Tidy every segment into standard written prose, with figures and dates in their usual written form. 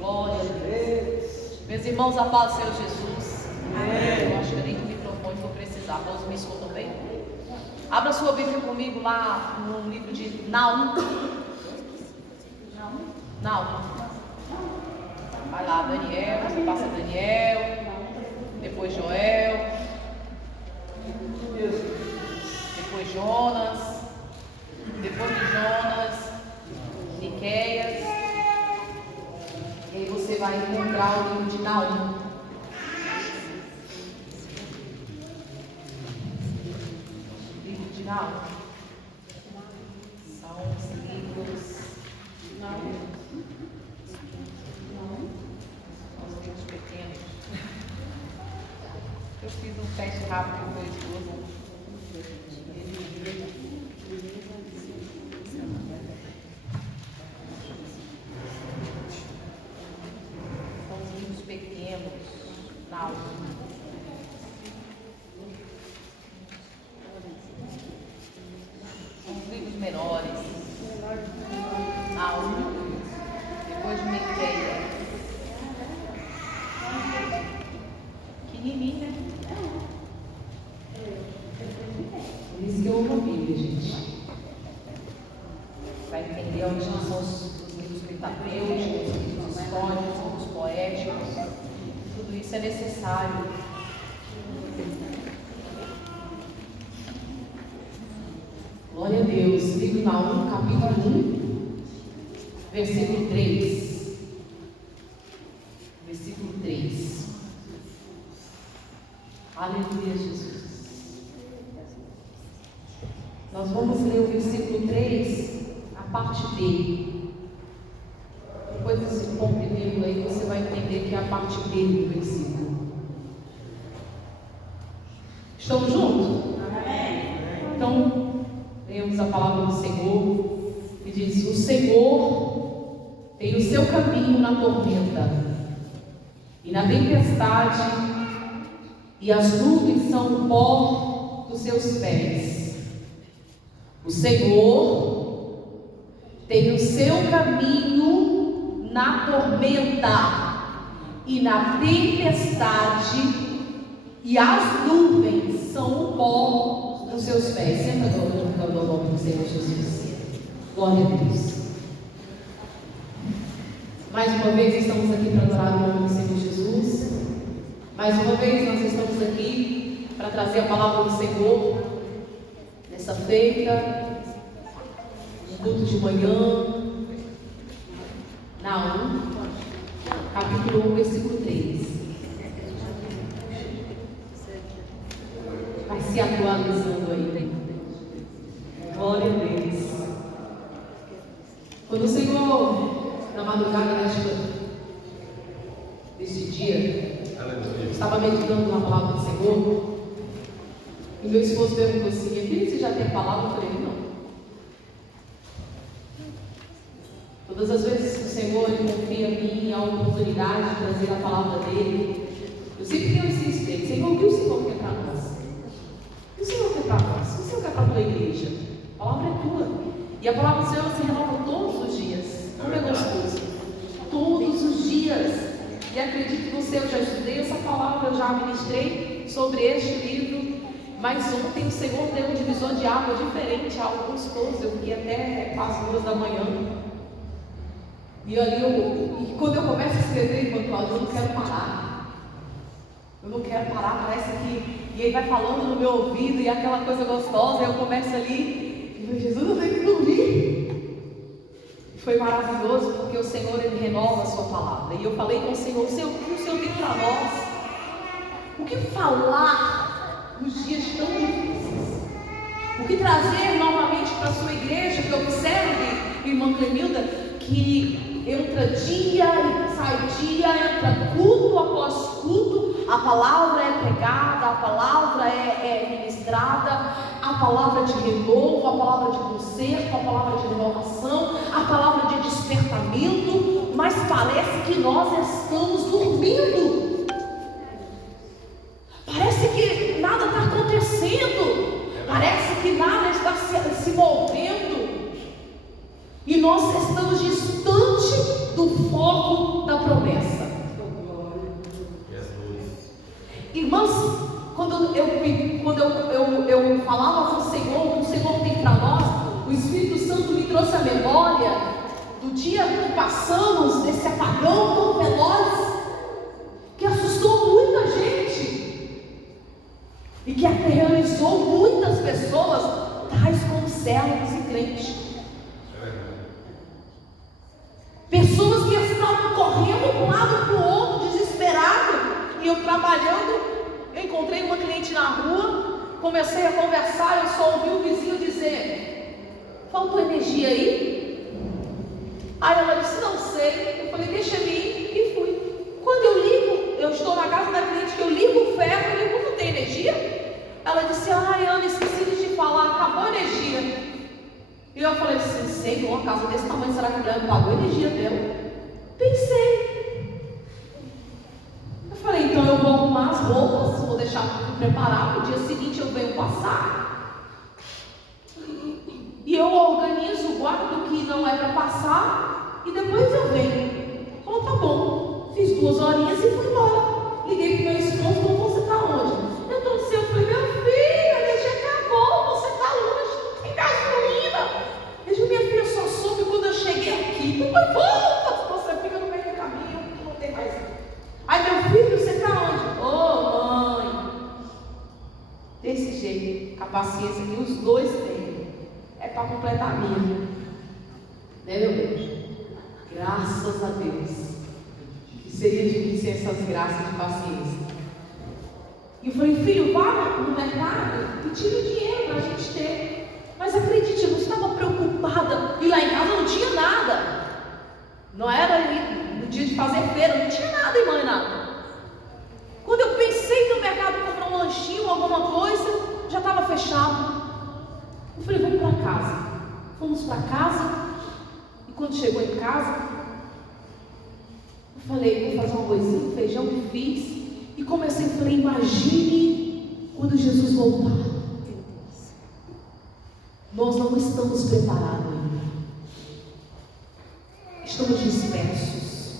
Glória a Deus. Meus irmãos, a paz do Senhor Jesus. Eu acho que eu nem do microfone vou precisar. Todos me escutam bem? Abra sua Bíblia comigo lá no livro de Naum. Naum. Vai lá, Daniel. Você passa Daniel. Depois Joel. Depois Jonas. Depois de Jonas, Miqueias. E aí você vai encontrar o livro de Naum. Livro de Naum. São os livros. São os livros pequenos. Eu fiz um teste rápido com dois esposos. Pequenos, Naum. São os livros menores. Naum. Depois de Miqueias. Pequenininho, né? Por isso que eu amo a Bíblia, gente. Vai entender onde são os livros pentatêuticos, os livros históricos, os poéticos. Tudo isso é necessário. Glória a Deus. Livro Naum, capítulo 1, versículo 3. Versículo 3. Aleluia, Jesus. Nós vamos ler o versículo 3, a parte B. Depois desse ponto e vírgula aí, você vai entender que é a parte B do versículo. Estamos juntos? Amém. Então, lemos a palavra do Senhor, que diz: o Senhor tem o seu caminho na tormenta, e na tempestade, e as nuvens são o pó dos seus pés. O Senhor tem o seu caminho na tormenta e na tempestade, e as nuvens são o pó dos seus pés. Senta glorificando o nome do Senhor Jesus. Glória a Deus. Mais uma vez estamos aqui para adorar o nome do Senhor Jesus. Mais uma vez nós estamos aqui para trazer a palavra do Senhor nessa feita, no culto de manhã. Naum, capítulo 1, versículo 3. Vai se atualizando aí. Glória a Deus. Quando o Senhor, na madrugada deste dia, estava meditando na palavra do Senhor, e meu esposo perguntou assim: filho, você já tem a palavra? Eu falei: não. Todas as vezes que o Senhor confia em mim a oportunidade de trazer a palavra dele, eu sempre tenho esse respeito. Senhor, o que o Senhor quer para nós? O que o Senhor quer para nós? O que o Senhor quer para a tua igreja? A palavra é tua. E a palavra do Senhor se renova todos os dias. Como é gostoso. Todos os dias. E acredito que você, eu já estudei essa palavra, eu já ministrei sobre este livro. Mas ontem o Senhor deu um divisor de água diferente, algo gostoso. Eu fiquei até quase 2 da manhã. E ali e quando eu começo a escrever, irmão Cláudio, eu não quero parar. Eu não quero parar, parece que... E ele vai falando no meu ouvido e aquela coisa gostosa, eu começo ali, e Jesus, eu tenho que dormir. E foi maravilhoso, porque o Senhor, Ele renova a sua palavra. E eu falei com o Senhor: o que o Senhor tem para nós? O que falar nos dias tão difíceis? O que trazer novamente para a sua igreja? Que observe, irmã Clemilda, que entra dia e sai dia, entra culto após culto, a palavra é pregada, a palavra é ministrada, a palavra de renovo, a palavra de conserto, a palavra de renovação, a palavra de despertamento, mas parece que nós estamos dormindo, parece que nada está acontecendo, parece que nada está se movendo, e nós estamos distante do foco da promessa. Irmãos, quando eu falava com o Senhor, o que o Senhor tem para nós, o Espírito Santo me trouxe a memória do dia que passamos desse apagão tão veloz, que assustou muita gente e que aterrorizou muitas pessoas, tais como servos e crentes. Pessoas que estavam correndo de um lado para o outro, desesperado. E eu trabalhando, eu encontrei uma cliente na rua, comecei a conversar, eu só ouvi o vizinho dizer: faltou energia aí? Aí ela disse: não sei. Eu falei: deixa eu ir, e fui. Quando eu ligo, eu estou na casa da cliente, que eu ligo o ferro, eu digo: não tem energia? Ela disse: ai, Ana, esqueci de te falar, acabou a energia. E eu falei assim: Senhor, uma casa desse tamanho, será que a mulher pagou a energia dela? Pensei. Eu falei: então eu vou arrumar as roupas, vou deixar tudo preparado, no dia seguinte eu venho passar. E eu organizo, guardo o que não é para passar, e depois eu venho. Falou: tá bom. Fiz 2 horinhas e fui embora. Liguei pro meu esposo: então você tá onde? Eu estou no centro. Falei: meu filho, a energia acabou, você tá longe, não tem gasolina. Ele disse: minha filha, só soube quando eu cheguei aqui. Depois volta, você fica no meio do caminho, não tem mais. Aí: meu filho, você está onde? Ô, mãe. Desse jeito, a paciência que os dois têm é para completar a minha. Né, meu bem? Graças a Deus. Que seria de mim sem essas graças de paciência. E eu falei: filho, vá no mercado e tira o dinheiro para a gente ter. Mas acredite, eu não estava preocupada. E lá em casa não tinha nada. Não era no dia de fazer feira, não tinha nada, irmã, nada. Quando eu pensei no mercado comprar um lanchinho, alguma coisa, já estava fechado. Eu falei: vamos para casa. Fomos para casa. E quando chegou em casa, eu falei: vou fazer um arrozinho, feijão, que fiz. E comecei, falei: imagine quando Jesus voltar. Nós não estamos preparados ainda. Estamos dispersos.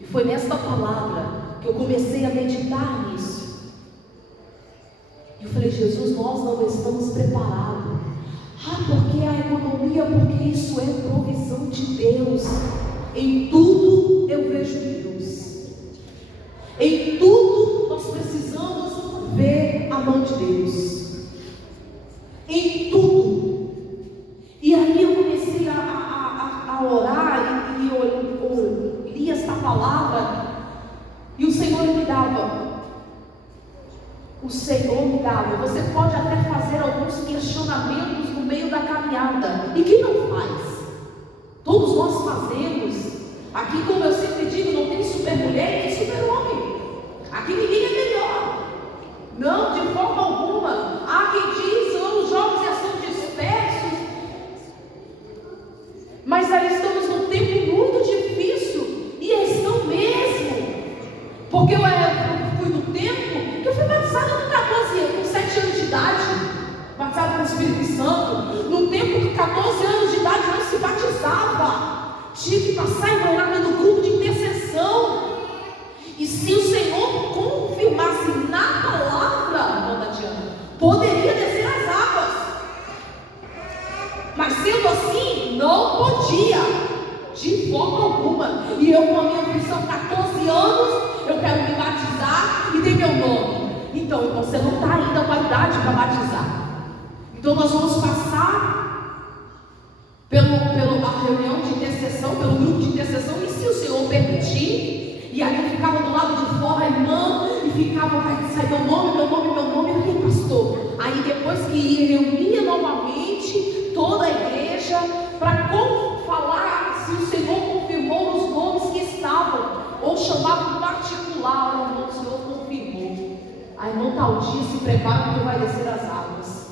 E foi nesta palavra que eu comecei a meditar nisso. E eu falei: Jesus, nós não estamos preparados. Porque a economia, porque isso é provisão de Deus. Em tudo eu vejo Deus. Em tudo nós precisamos ver a mão de Deus. Em tudo. E aí eu comecei a orar e eu li esta palavra. E o Senhor me dava. Você pode até fazer alguns questionamentos no meio da caminhada. E quem não faz? Todos nós fazemos. Aqui, como eu sempre digo, não tem super mulher nem super homem. Aqui ninguém é melhor. Não, de forma alguma. Há quem diz: os jovens já são dispersos. Mas aí estamos num tempo muito difícil. E estão mesmo. Porque eu fui do tempo que eu fui batizada com 7 anos de idade. Batizada com o Espírito Santo. No tempo que 14 anos de idade não se batizava. Tinha que passar e morar no grupo de intercessão. E se o Senhor confirmasse na palavra, irmã Tatiana, poderia descer as águas. Mas sendo assim, não podia, de forma alguma. E eu, com a minha missão, 14 anos, eu quero me batizar e ter meu nome. Então, você não está ainda com a idade para batizar. Então, nós vamos passar pela reunião de intercessão, pelo grupo de intercessão, e se o Senhor permitir. E aí eu ficava do lado de fora, irmã, e ficava: vai sair meu nome, e pastor. Aí depois que reunia novamente toda a igreja para falar se o Senhor confirmou os nomes que estavam, ou chamava em particular: o irmão, o Senhor confirmou. A irmã tal dia se prepara porque vai descer as águas.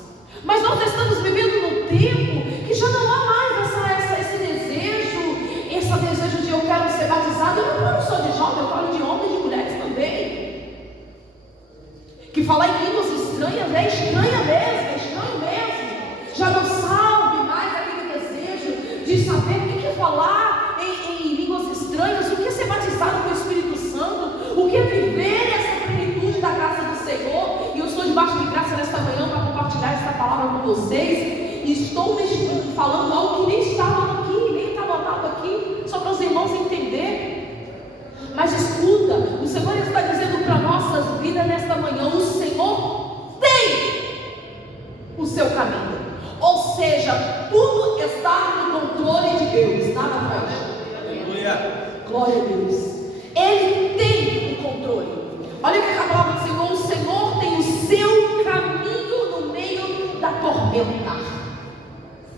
Mas nós estamos vivendo num tempo que já não há mais esse desejo de eu quero ser batizado. Eu não falo só de jovem, eu falo de homens e de mulheres também. Que falar em línguas estranhas é estranho mesmo. Já não sabe mais aquele desejo de saber o que é falar em línguas estranhas, o que é ser batizado com o Espírito Santo, o que é viver essa plenitude da graça do Senhor. vocês, e estou falando algo que nem estava aqui, nem está anotado aqui, só para os irmãos entenderem. Mas escuta, o Senhor está dizendo para nossas vidas nesta manhã: o Senhor tem o seu caminho, ou seja, tudo está no controle de Deus, nada foge. Aleluia. Glória a Deus. Ele tem o controle. Olha que a palavra do Senhor: o Senhor tem o seu caminho no meio da tormenta.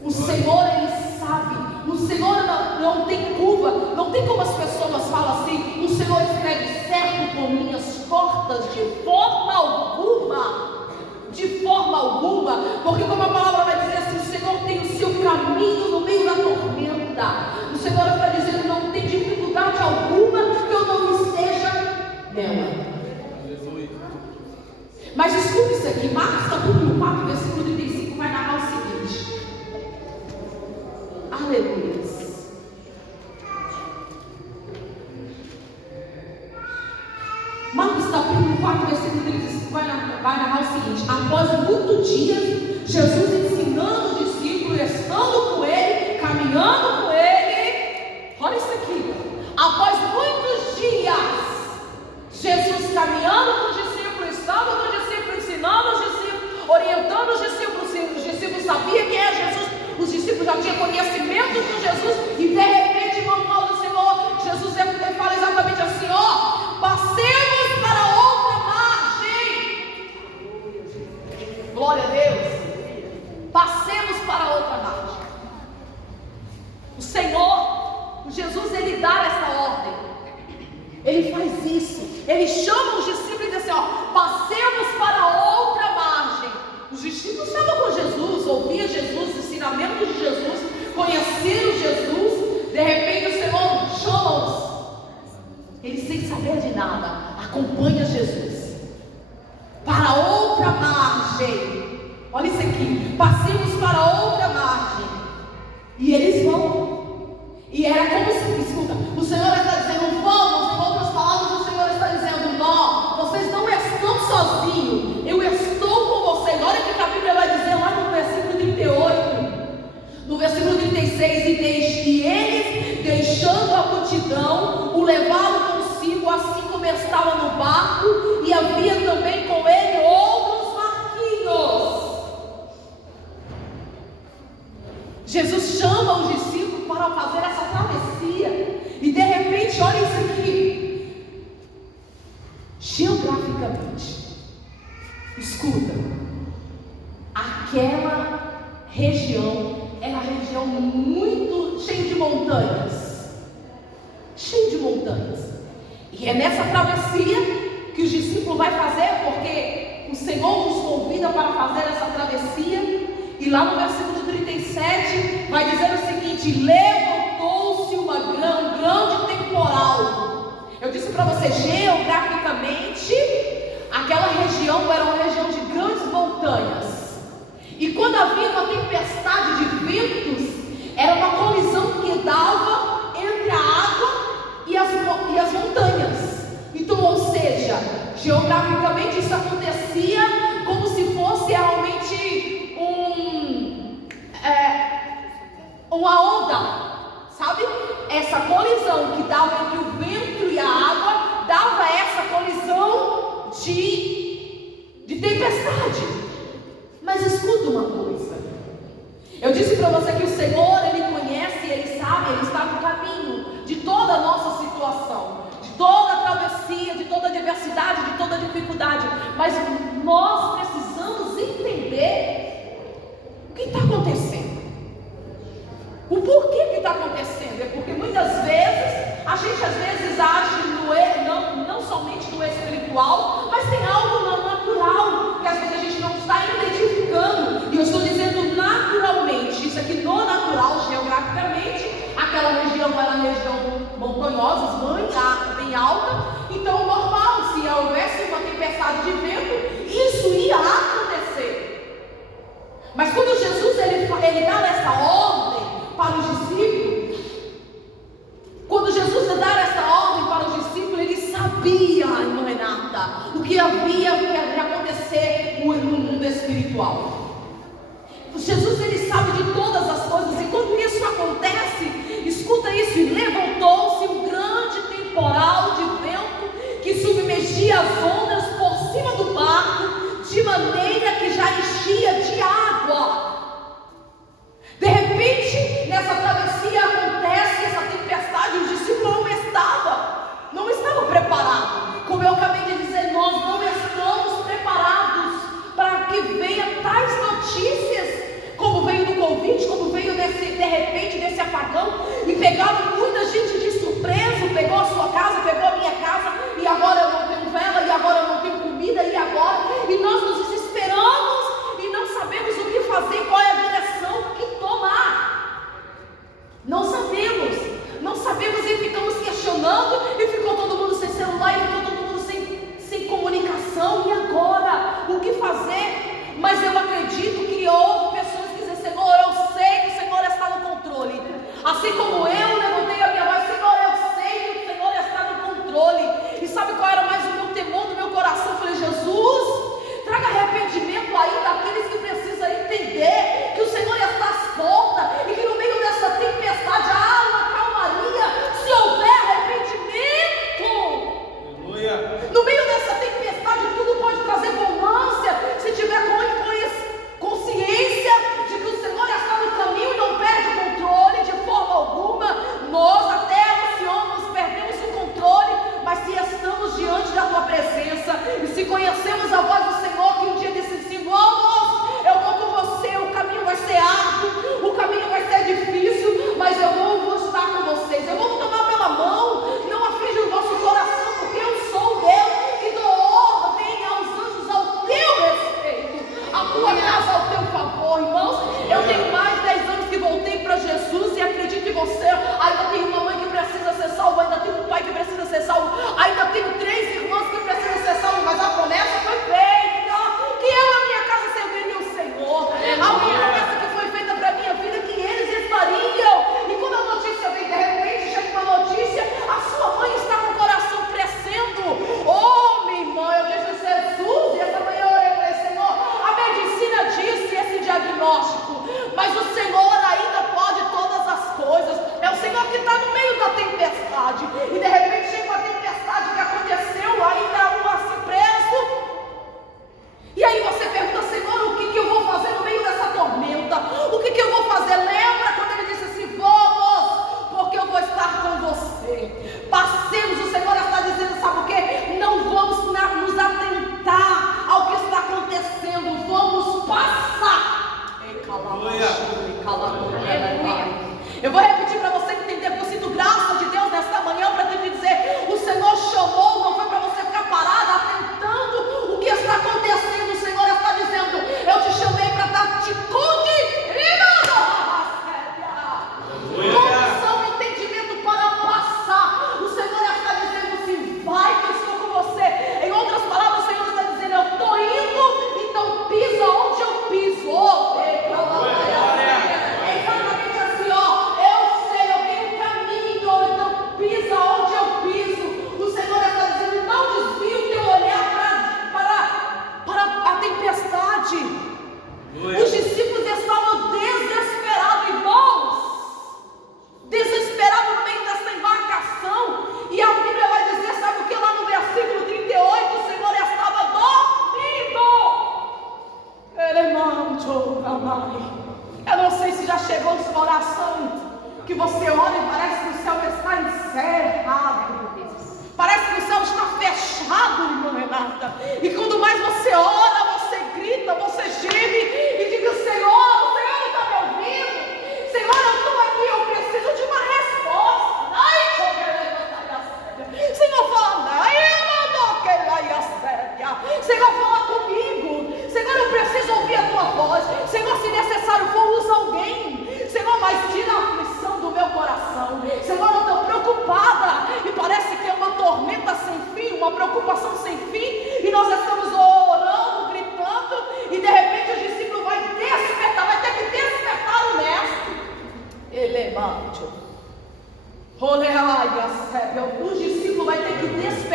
O Senhor, Ele sabe. O Senhor não tem curva. Não tem como as pessoas falam assim: o Senhor escreve certo por minhas portas. De forma alguma. De forma alguma. Porque como a palavra vai dizer assim, o Senhor tem o seu caminho no meio da tormenta. O Senhor está dizendo: não tem dificuldade alguma que eu não esteja nela. Mas escuta isso aqui, Marcos capítulo 4, versículo 35 vai narrar o seguinte. Aleluia. Marcos capítulo 4, versículo 35 vai narrar o seguinte: após muitos dias, Jesus ensinando os discípulos, estando com ele, caminhando com ele. Olha isso aqui. Após muitos dias, Jesus caminhando com os discípulos, estando com os discípulos, ensinando os discípulos, orientando os discípulos sabiam quem é Jesus, os discípulos já tinham conhecimento com Jesus, e de repente, irmão Paulo do Senhor, Jesus ele fala exatamente assim: ó, passemos para outra margem. Glória a Deus. Passemos para outra margem. O Senhor, o Jesus, ele dá essa ordem. Ele faz isso. Ele chama os discípulos e diz assim: ó, passemos para outra margem. Os discípulos estavam com Jesus, ouviam Jesus, o ensinamento de Jesus, conheciam Jesus. De repente o Senhor chama-os. Eles, sem saber de nada, acompanham Jesus para outra margem. Olha isso aqui: passemos para outra margem. E eles vão. E era como se, escuta, o Senhor está dizendo: vamos. Em outras palavras, o Senhor está dizendo: não, vocês não estão sozinhos, eu estou com vocês. Olha o que a Bíblia vai dizer lá no versículo 38, no versículo 36: e eles, deixando a multidão, o levaram consigo, assim como estava no barco, e havia também com ele outros barquinhos. Jesus chama os discípulos para fazer essa travessia. E de repente, olha isso aqui. Geograficamente, escuta, aquela região é uma região muito cheia de montanhas. Cheia de montanhas. E é nessa travessia que os discípulos vão fazer, porque o Senhor nos convida para fazer essa travessia. E lá no versículo 37 vai dizer o seguinte: levantou-se um grande temporal. Eu disse para você, geograficamente, aquela região era uma região de grandes montanhas. E quando havia uma tempestade de ventos, era uma colisão que dava entre a água e as montanhas. Então, ou seja, geograficamente isso acontecia como se fosse realmente uma onda, sabe? Essa colisão que dava entre o vento e a água, dava essa colisão de tempestade. Mas escuta uma coisa, eu disse para você que o Senhor, Ele conhece, Ele sabe, Ele está no caminho de toda a nossa situação, de toda a travessia, de toda a adversidade, de toda a dificuldade. Mas nós precisamos entender o que está acontecendo. O porquê que está acontecendo? É porque muitas vezes a gente às vezes age não somente no espiritual, mas tem algo no natural que às vezes a gente não está identificando. E eu estou dizendo naturalmente, isso aqui no natural, geograficamente, aquela região era uma região montanhosa, bem alta. Então normal, se houvesse uma tempestade de vento, isso ia acontecer. Mas quando Jesus ele dá essa ordem para os discípulos, quando Jesus dá essa ordem para os discípulos, ele sabia, irmã Renata, o que havia de acontecer no mundo espiritual.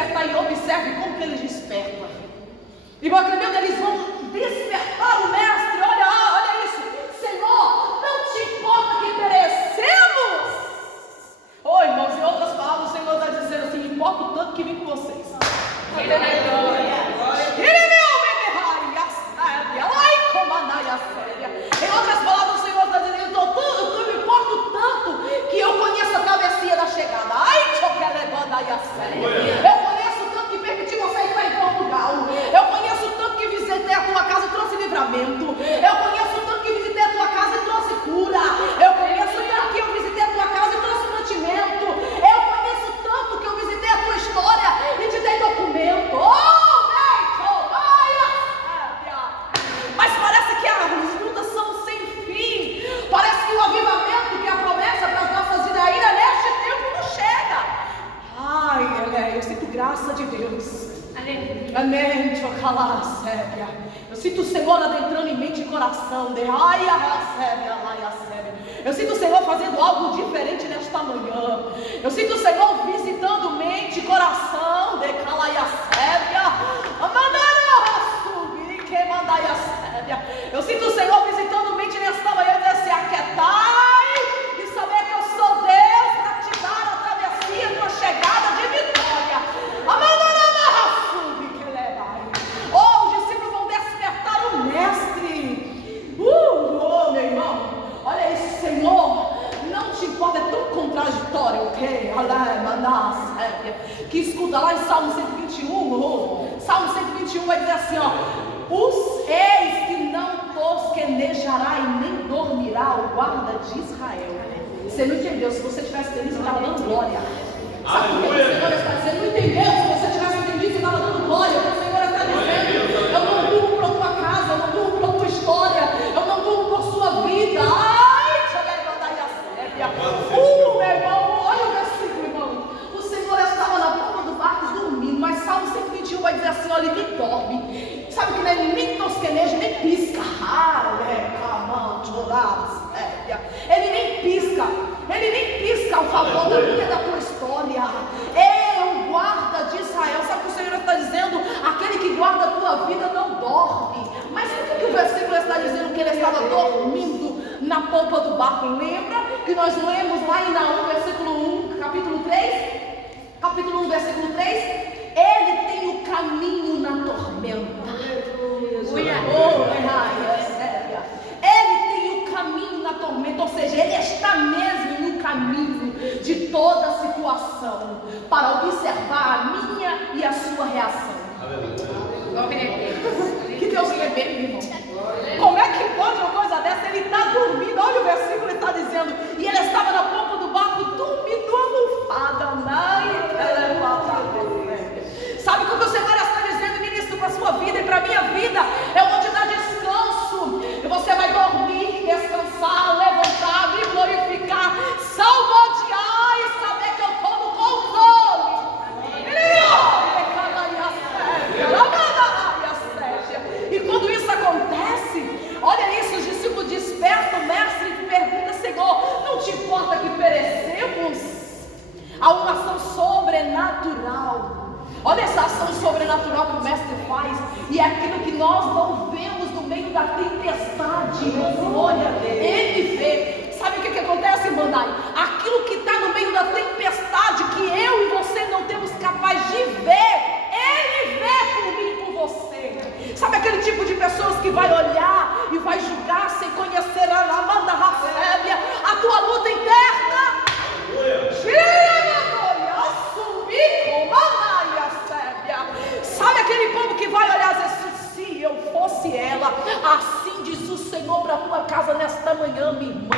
despertar e observe como que eles despertam. E meu Deus, eles vão despertar o mestre. Olha isso. Senhor, não te importa que perecemos? Ô irmãos, em outras palavras, o Senhor está dizendo assim: me importa o tanto que vim com vocês. Em outras palavras, o Senhor está dizendo: eu me importo tanto que eu conheço a travessia da chegada. Eu conheço tanto que permiti você ir para em Portugal. Eu conheço tanto que visitei a tua casa e trouxe livramento. Eu conheço tanto que visitei a tua casa e trouxe cura. Eu conheço tanto que eu visitei a tua casa e trouxe mantimento. Eu conheço tanto que eu visitei a tua história e te dei documento. Mas parece que as lutas são sem fim. Parece que o avivamento, que é a promessa para as nossas vidas ainda neste tempo não chega. Eu sinto graça de Deus. Amém. Eu sinto o Senhor adentrando em mente e coração. Eu sinto o Senhor fazendo algo diferente nesta manhã. Eu sinto o Senhor visitando mente e coração. Eu sinto o Senhor visitando mente nesta manhã e dizer: se aquietai e saber que eu sou Deus para te dar a travessia de uma chegada de vitória. Os discípulos vão despertar o mestre. Meu irmão, olha isso, Senhor. Não te importa, é tão contraditório, ok? Que escuta lá em Salmo 121. Salmo 121 vai dizer assim: os eis que não tosquenejará e nem dormirá o guarda de Israel. Você não entendeu? Se você tivesse entendido, você estava dando glória. Sabe por que o Senhor está dizendo? Não entendeu? Se você tivesse entendido, você estava dando glória. O que o Senhor está dizendo: eu não durmo por tua casa, eu não durmo por tua história, eu não durmo por sua vida. Meu irmão, olha o versículo, irmão. O Senhor estava na ponta do barco dormindo, mas Salmo 121 vai dizer assim: olha, ele dorme. Sabe que ele nem tosqueneja, nem pisca. Ele nem pisca ao favor da minha e da tua história. É o guarda de Israel. Sabe o que o Senhor está dizendo? Aquele que guarda a tua vida não dorme. Mas por que o versículo está dizendo que ele estava dormindo na polpa do barco? Lembra que nós lemos lá em Naum, versículo 1, capítulo 3? Capítulo 1, versículo 3. Ele tem o caminho na tormenta. Ele tem o caminho na tormenta, ou seja, ele está mesmo no caminho de toda situação para observar a minha e a sua reação. Que Deus lembre, irmão. Como é que pode uma coisa dessa? Ele está dormindo, olha o versículo, ele está dizendo: e ele estava na ponta do barco dormindo almofada. Sabe o que o Senhor está dizendo, ministro, para a sua vida e para a minha vida? Eu vou te dar descanso, e você vai dormir, descansar, levantar, me glorificar, salmodiar e saber que eu estou no controle. E quando isso acontece, olha isso, os discípulos despertam o mestre e perguntam: Senhor, não te importa que perecemos? Há uma ação sobrenatural. Olha essa ação sobrenatural que o mestre faz. E é aquilo que nós não vemos no meio da tempestade. Glória a Deus. Ele vê. Sabe o que acontece, Mandai? Aquilo que está no meio da tempestade, que eu e você não temos capaz de ver, Ele vê por mim e por você. Sabe aquele tipo de pessoas que vai olhar e vai julgar sem conhecer a tua luta interna? Sabe aquele povo que vai olhar e dizer: se eu fosse ela, assim diz o Senhor para a tua casa nesta manhã, minha irmã.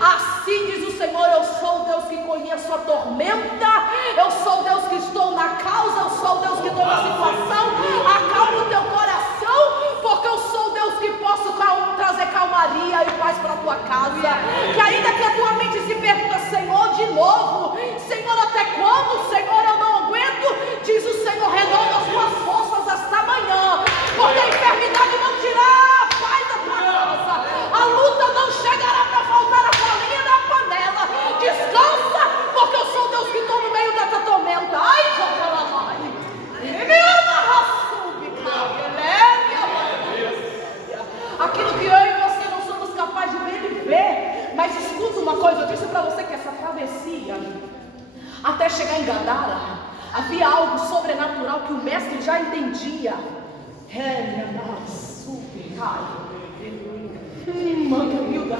Assim diz o Senhor: eu sou o Deus que conheço a tormenta, eu sou o Deus que estou na causa, eu sou o Deus que estou na situação. Acalma o teu coração, porque eu sou o Deus que posso trazer calmaria e paz para a tua casa. Que ainda que a tua mente se pergunta: Senhor, de novo, Senhor, até quando? Senhor, eu não aguento. Diz o Senhor: renova as tuas forças esta manhã, porque a enfermidade não tirará a paz da tua casa, a luta não chegará para faltar a farinha na panela. Descansa, porque eu sou Deus que estou no meio dessa tormenta. Ai, Jocalamai. Gadara, havia algo sobrenatural que o mestre já entendia. Hilda,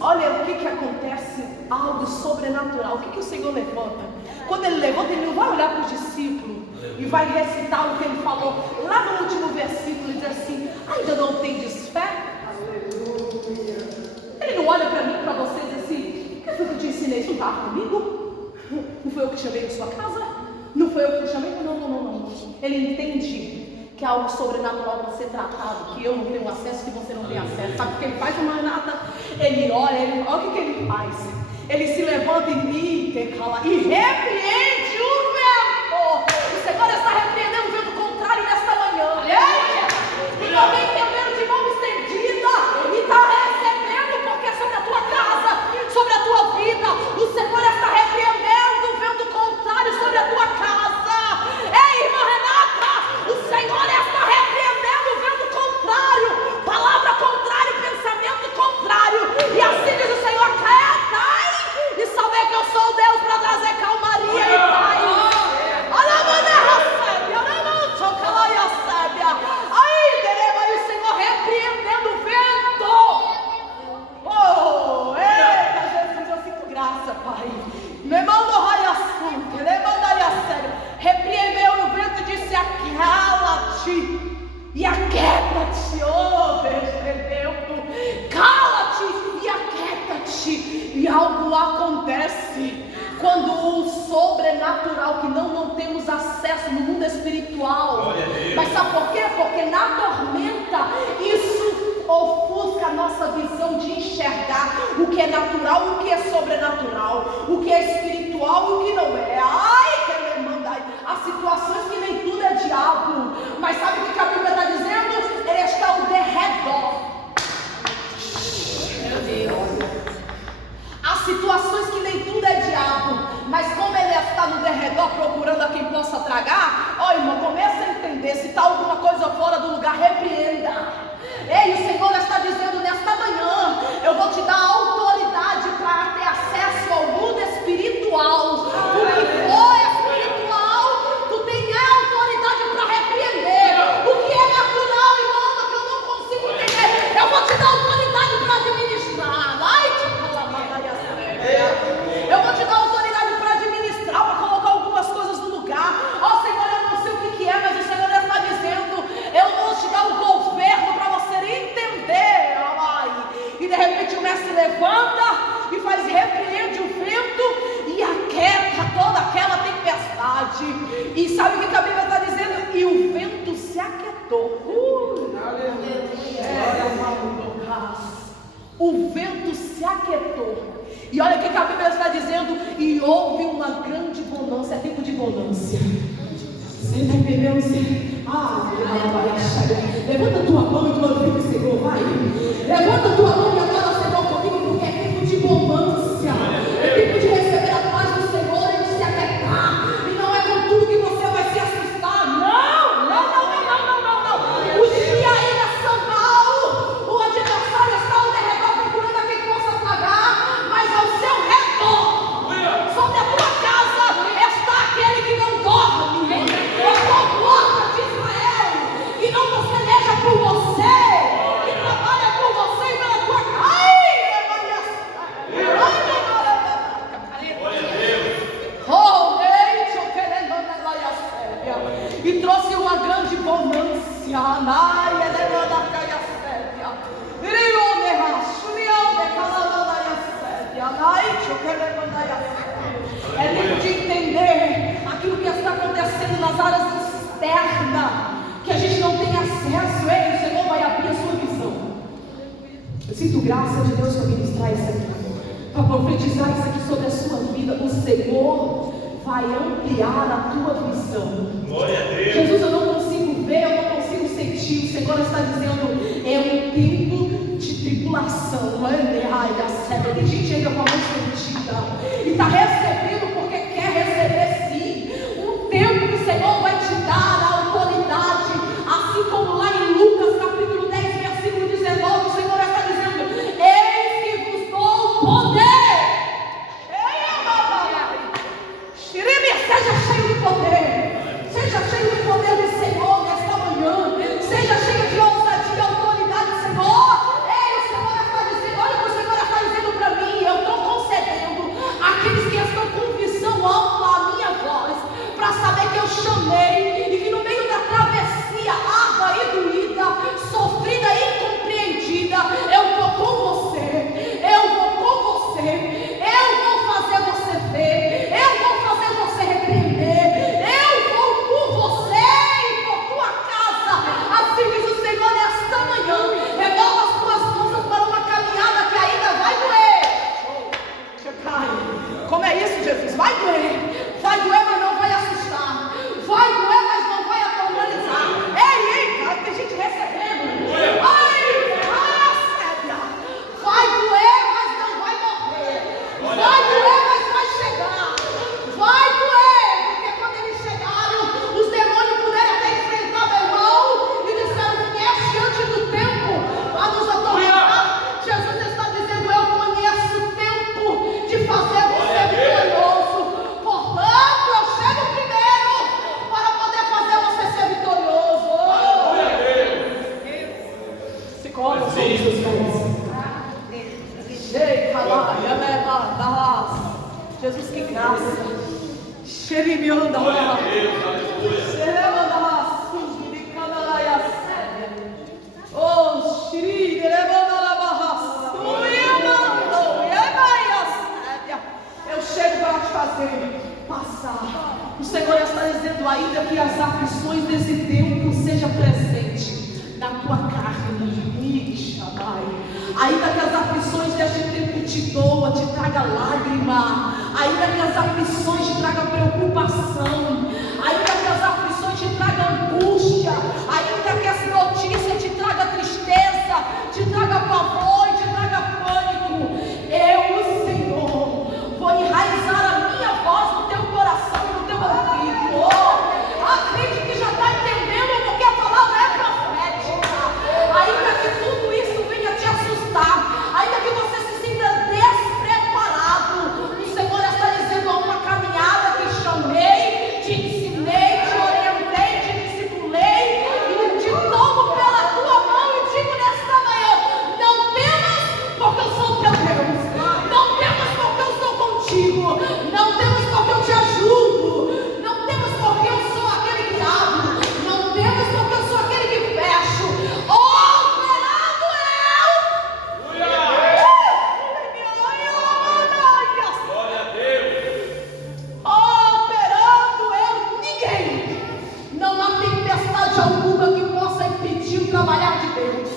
olha o que acontece, algo sobrenatural. O que o Senhor levanta? Quando Ele levanta, Ele não vai olhar para os discípulos e vai recitar o que Ele falou. Lá no último versículo, Ele diz assim: ainda não tendes fé? Ele não olha para mim, para você e diz assim: o que foi que eu te ensinei? Isso não estava comigo? Não foi eu que te chamei na sua casa? Não foi eu que te chamei? Não. Ele entende que é algo sobrenatural para ser tratado, que eu não tenho acesso, que você não tem acesso. Sabe o que ele faz, irmã Renata? Ele olha, olha o que ele faz. Ele se levanta e repreende o vento. O Senhor está repreendendo o vento contrário nesta manhã. E não vem entendendo de mão estendida e está recebendo, porque é sobre a tua casa, sobre a tua vida. O Senhor está repreendendo o vento contrário sobre a tua casa. Ei, irmã Renata, o Senhor está repreendendo o vento contrário, palavra contrária, pensamento contrário. E assim diz o Senhor: quietai e saber que eu sou Deus para trazer calmaria e paz. Aí o Senhor repreendendo o vento. Oh, eita Jesus, eu sinto graça, Pai. Repreendeu o vento e disse: acala-te e aquieta-te. Oh, Deus, cala-te e aquieta-te. E algo acontece quando o sobrenatural, que não temos acesso no mundo espiritual. Mas sabe por quê? Porque na tormenta isso ofusca a nossa visão de enxergar o que é natural, o que é sobrenatural, o que é espiritual e o que não é. Ai, que ele manda aí. Há situações que nem tudo é diabo, mas sabe o que a Bíblia está dizendo? Ele está ao derredor. Meu Deus. Há situações que nem tudo é diabo, mas como ele está no derredor procurando a quem possa tragar, ó irmão, comece a entender. Se está alguma coisa fora do lugar, repreenda. Ei, o Senhor está dizendo nesta manhã: eu vou te dar autoridade para ter acesso ao mundo espiritual. O que for espiritual, tu tem autoridade para repreender. O que é natural, irmão, que eu não consigo entender, eu vou te dar autoridade para administrar. Eu vou te dar autoridade para administrar, para colocar algumas coisas no lugar. Ó Senhor, eu não sei o que é, mas o Senhor está dizendo: eu vou te dar o governo para você entender. E de repente o mestre levanta e faz, repreende o vento e aquieta toda aquela tempestade. E sabe o que a Bíblia está dizendo? E o vento se aquietou. O vento se aquietou. E olha o que a Bíblia está dizendo: e houve uma grande bonança. É tempo de bonança. Você está entendendo? Levanta a tua mão e glorifica o Senhor, vai. Levanta a tua mão e adora o Senhor comigo, porque é tempo de bonança. É tempo de receber a paz do Senhor e de se aquietar. E não é com tudo que você vai se assustar. Não. O dia ainda é Sambal. O adversário está ao derredor procurando a quem possa tragar, mas ao seu redor, sobre a tua casa, está aquele que não dorme. De Israel, que não peleja por você, que trabalha por você e pela tua casa. E trouxe uma grande bonança. É tempo de entender aquilo que está acontecendo nas áreas externas, que a gente não tem acesso. Ei, o Senhor vai abrir a sua visão. Eu sinto graça de Deus para ministrar isso aqui, para profetizar isso aqui sobre a sua vida. O Senhor vai ampliar a tua visão. Glória a Deus. Jesus, eu não consigo ver, eu não consigo sentir. O Senhor está dizendo: é um tempo de tribulação. Tem gente ainda com a mão sentida e está recebendo porque quer receber, sim. Um tempo que o Senhor vai te dar a autoridade, assim como lá em Lucas capítulo 10 versículo 19, o Senhor está dizendo: eis que vos dou poder. Seja dizendo ainda que as aflições desse tempo sejam presentes na tua carne. Ainda que as aflições deste tempo te doa, te traga lágrima, ainda que as aflições te tragam preocupação, ainda que as aflições te tragam angústia, ainda que as notícias te tragam tristeza, te traga pavor, te traga pânico, eu, o Senhor, vou enraizar a minha voz no teu coração e no teu ouvido. Acredite que já está entendendo porque a palavra é profética. Ainda que tudo isso venha te assustar, ainda que você se sinta despreparado, o Senhor está dizendo: a uma caminhada que chamei, te ensinei, te orientei, te discipulei, e te tomo pela tua mão e digo nesta manhã: não temas, porque eu sou teu Deus, não temas porque eu sou contigo, não temas porque eu te ajudo, não temas porque eu sou aquele que abro, não temas porque eu sou aquele que fecho. Operado eu! Glória a Deus! Operando eu, ninguém. Não há tempestade alguma que possa impedir o trabalhar de Deus.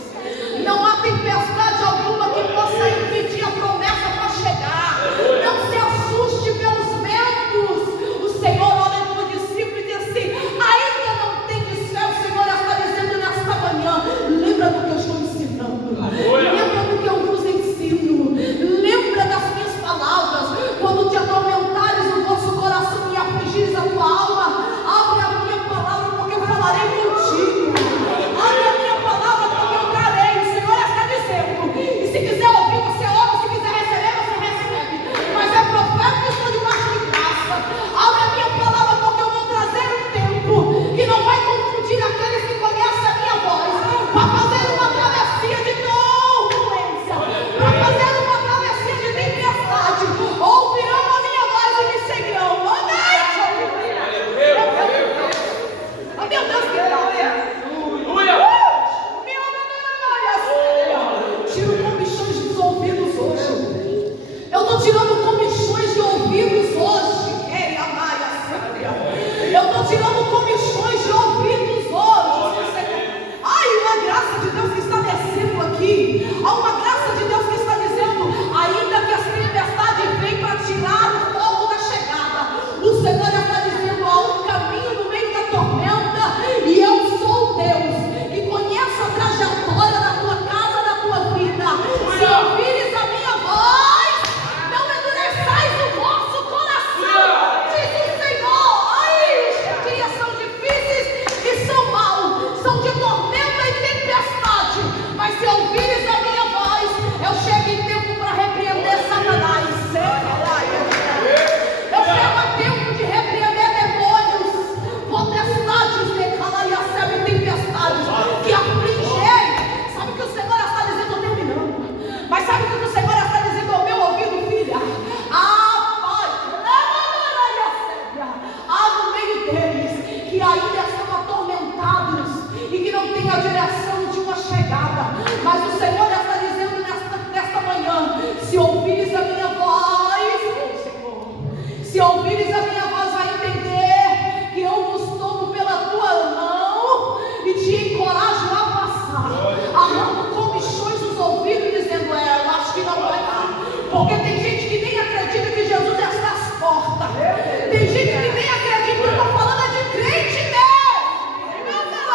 Não há tempestade alguma que possa impedir a promessa para chegar. Não se assuste pelos ventos. O Senhor olha para o discípulo e diz assim: ainda não tendes fé. O Senhor está dizendo nesta manhã: lembra do que eu estou ensinando, lembra do que eu vos ensino, lembra das minhas palavras. Quando te atormentares o vosso coração e afligires a tua alma, abre a minha palavra, porque eu falarei contigo. Abre a minha palavra, porque eu trarei. O Senhor está dizendo. E se quiser ouvir, você ouve. Se quiser receber, você recebe. Mas é profeta que estou debaixo de graça. Abre a minha palavra, porque eu vou trazer um tempo que não vai confundir aqueles que conhecem a minha voz, para fazer uma travessia de turbulência, para fazer uma travessia de tempestade. Ouvirão a minha voz e me seguirão. Amém. Oh, meu Deus, que glória! Tiro comichões dos ouvidos hoje. Eu estou tirando comichões de ouvidos hoje. Eu estou tirando comichões de ouvidos hoje. Ai, uma graça de Deus que está descendo aqui. Há uma graça de Deus que está dizendo: ainda que as tempestades venham para tirar o fogo da chegada, o Senhor está dizendo: há um caminho no meio da tormenta, e eu sou o Deus que conheço a trajetória da tua casa, da tua vida. Se ouvires a minha voz, não endureçais o vosso coração, diz o Senhor. Ai, os dias são difíceis e são maus, são de tormenta e tempestade, mas se ouvires a minha voz, eu chego em tempo para repreender Satanás. Eu chego a tempo de repreender demônios, potestades, e tempestades que afligem. Sabe o que o Senhor está dizendo? Estou terminando. Mas sabe o que o Senhor está dizendo ao meu ouvido, filha? Pai, há no meio deles que ainda estão atormentados e que não têm a direção de uma chegada. Mas o Senhor está dizendo nesta manhã: se ouvires a minha voz, Senhor, se ouvires a minha voz, vai entender que eu vos tomo pela tua mão e te encorajo a passar. Arranco comichões nos ouvidos, dizendo: eu acho que não vai dar. Porque tem gente que nem acredita que Jesus está às portas. Tem gente que nem acredita que eu estou falando de crente mesmo. Meu Deus,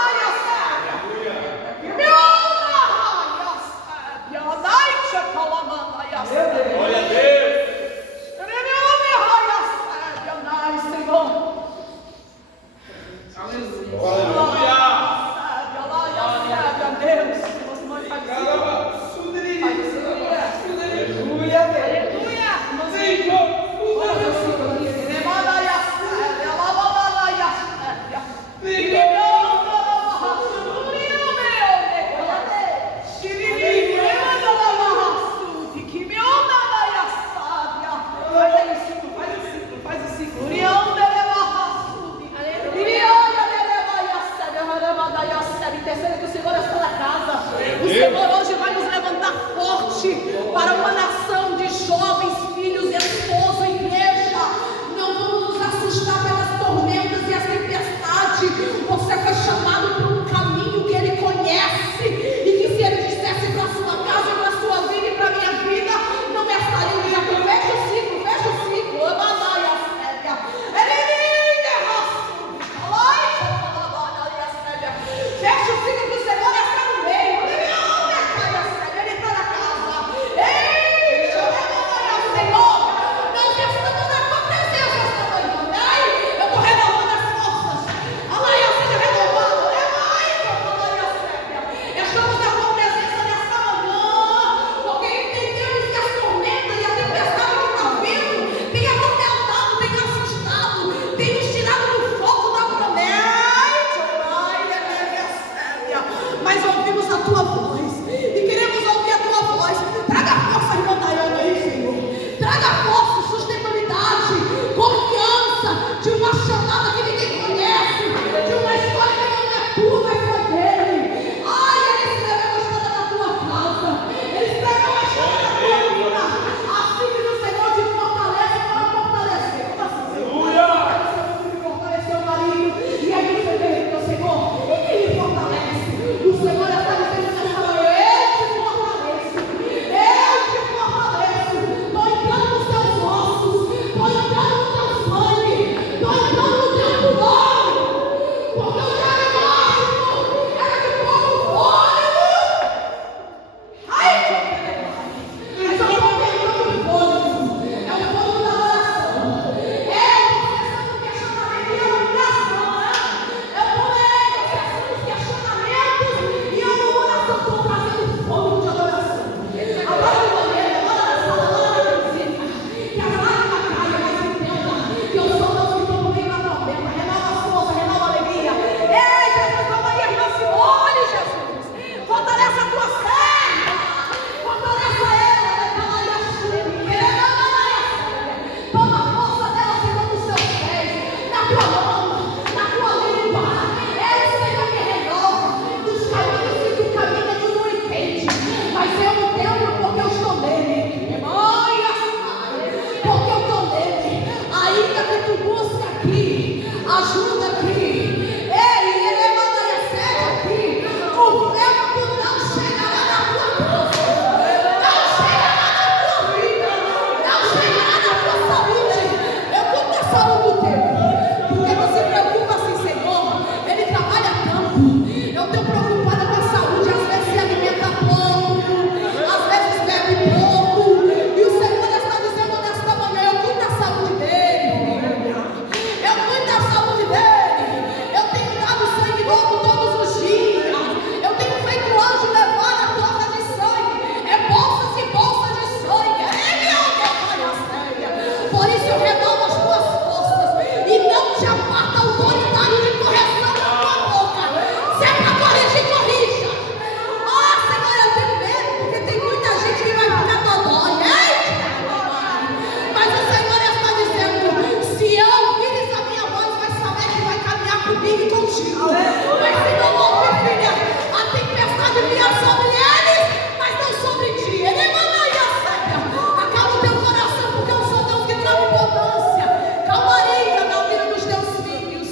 comigo e contigo. Mas se não houve, filha, a tempestade vinha sobre eles, mas não sobre ti. Ele manda aí a séria. Acalma o teu coração, porque eu sou Deus que traga abundância, calmaria na vida dos teus filhos,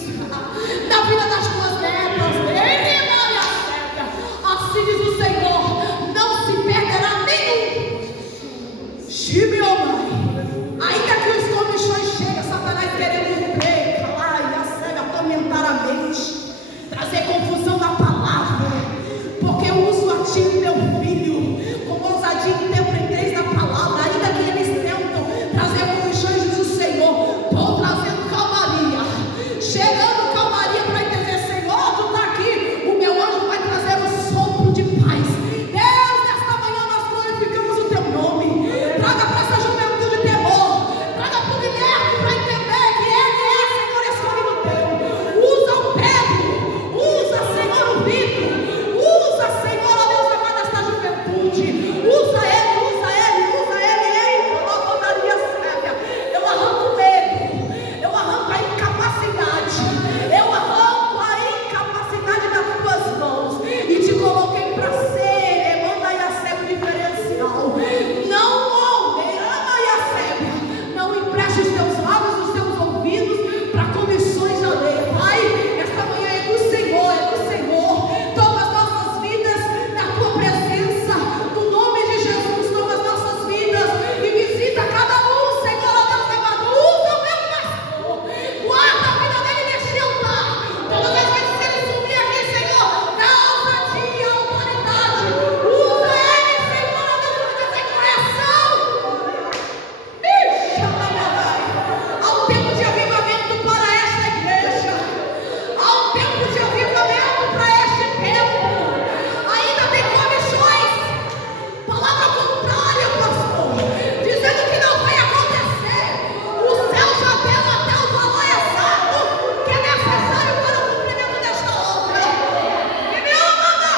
na vida das tuas netas. Ele manda a séria. Assim diz o Senhor: não se perderá nenhum. Shimeomai. Ainda que os comichões cheguem, Satanás querendo crer, calar e a cega, atormentar a mente, trazer confusão na palavra, porque eu uso a ti, meu filho, com ousadia e temperança na palavra. Ainda que eles tentam trazer comichões, diz o Senhor, estou trazendo calmaria, chegando calmaria para entender: Senhor, tu está aqui, o meu anjo vai trazer um sopro de paz. Deus, nesta manhã nós glorificamos o teu nome. Traga para essa juventude temor, traga para o Guilherme para entender que ele é, Senhor, escolhido teu. Usa o Pedro, usa, Senhor, o Vitor, usa, Senhor, ó Deus amado, esta juventude, usa ele, ei, coloca séria. Eu arranco o medo, eu arranco a incapacidade, eu arranco a incapacidade das tuas mãos e te coloquei para ser, manda e a sério diferencial. Não homem, ama e a sério, não empreste os teus lábios, os teus ouvidos para comissões alheias. Pai, esta manhã é do Senhor, toma as nossas vidas na tua presença, no nome de Jesus, toma as nossas vidas e visita cada um, Senhor, ó Deus amado. Usa o meu pastor, guarda a vida dele neste altar, todas as vezes que ele subir aqui, Senhor, dá ousadia e autoridade. Usa ele, Senhor, ó Deus amado, sem correção. Há um tempo de avivamento para esta igreja, há um tempo de avivamento para este tempo. Ainda tem comissões, palavra contrária, pastor, dizendo que não vai acontecer. O céu já deu até o valor exato que é necessário para o cumprimento desta obra. E me manda,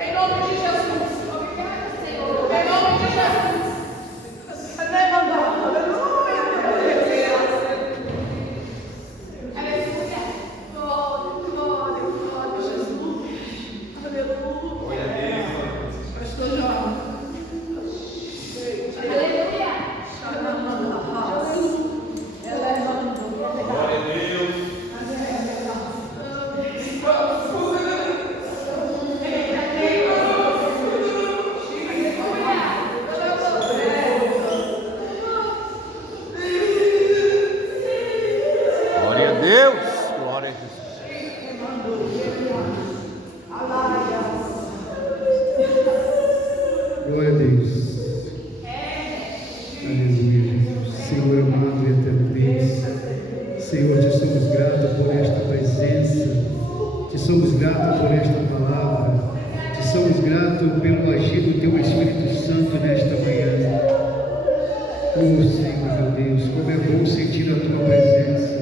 em nome de Jesus, em nome de Jesus. Glória a Deus. Glória a Deus. Glória a Jesus. Glória a Deus. Aleluia. Senhor amado e eternamente, Senhor, te somos gratos por esta presença, te somos gratos por esta palavra, te somos gratos pelo agir do teu Espírito Santo nesta manhã. Oh Senhor, meu Deus, como é bom sentir a tua presença.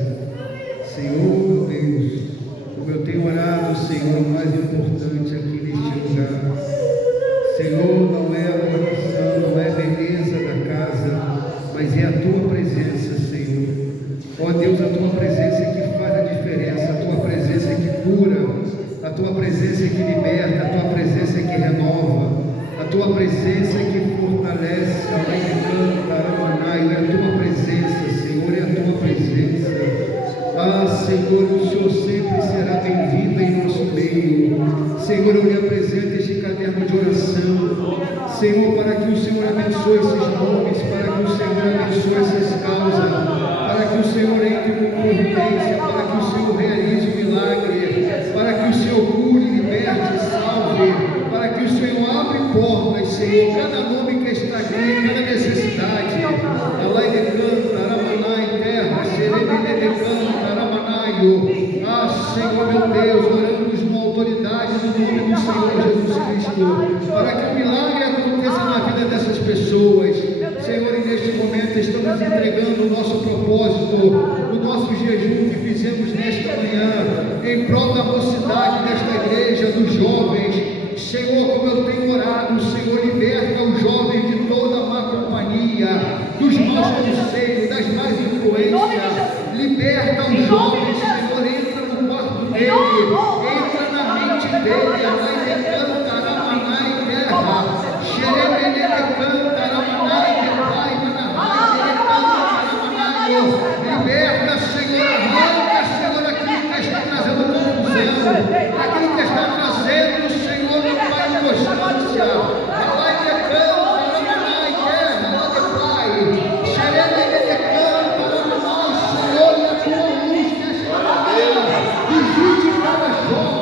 Senhor, meu Deus, como eu tenho orado, Senhor, o mais importante aqui neste lugar. Senhor, não é a adoração, não é a beleza da casa, mas é a tua presença, Senhor. Ó Deus, a tua presença é que faz a diferença, a tua presença é que cura, a tua presença é que liberta, a tua presença é que renova, a tua presença é que fortalece, é a tua presença, Senhor, é a tua presença. Ah, Senhor, o Senhor sempre será bem-vindo em nosso meio. Senhor, eu lhe apresento este caderno de oração, Senhor, para que o Senhor abençoe esses nomes, para que o Senhor abençoe essas causas, para que o Senhor entre com providência, para que o Senhor realize o milagre, para que o Senhor cure, liberte, salve, para que o Senhor abra portas, Senhor, cada nome que está aqui, cada necessidade. Alai de canta, aramanai, terra, xeremene de canta, aramanaio. Ah, Senhor, meu Deus, oramos uma autoridade no nome do Senhor Jesus Cristo, para que o milagre aconteça na vida dessas pessoas. Senhor, e neste momento estamos entregando o nosso propósito, o nosso jejum que fizemos nesta manhã, em prol da mocidade desta igreja, dos jovens. Senhor, como eu tenho orado, Senhor, liberta os jovens de toda a má companhia, dos maus conselhos, das más influências. Liberta o jovem, Senhor, entra no quarto dele, entra na mente dele, a mãe de canta, Ramaná e terra, Xeremene de canta, Ramaná e pai, Manahai de canta, Ramaná. Liberta, Senhor, arranca, Senhor, aquilo que está trazendo confusão, aquilo que está trazendo, Senhor, meu Pai, constância, a mãe de canta, Ramaná e terra, Pai, Xeremene de canta, Ramaná, Senhor, e a tua luz nesta manhã, visite cada jovem.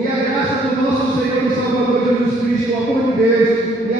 E a graça do nosso Senhor e Salvador Jesus Cristo, o amor de Deus,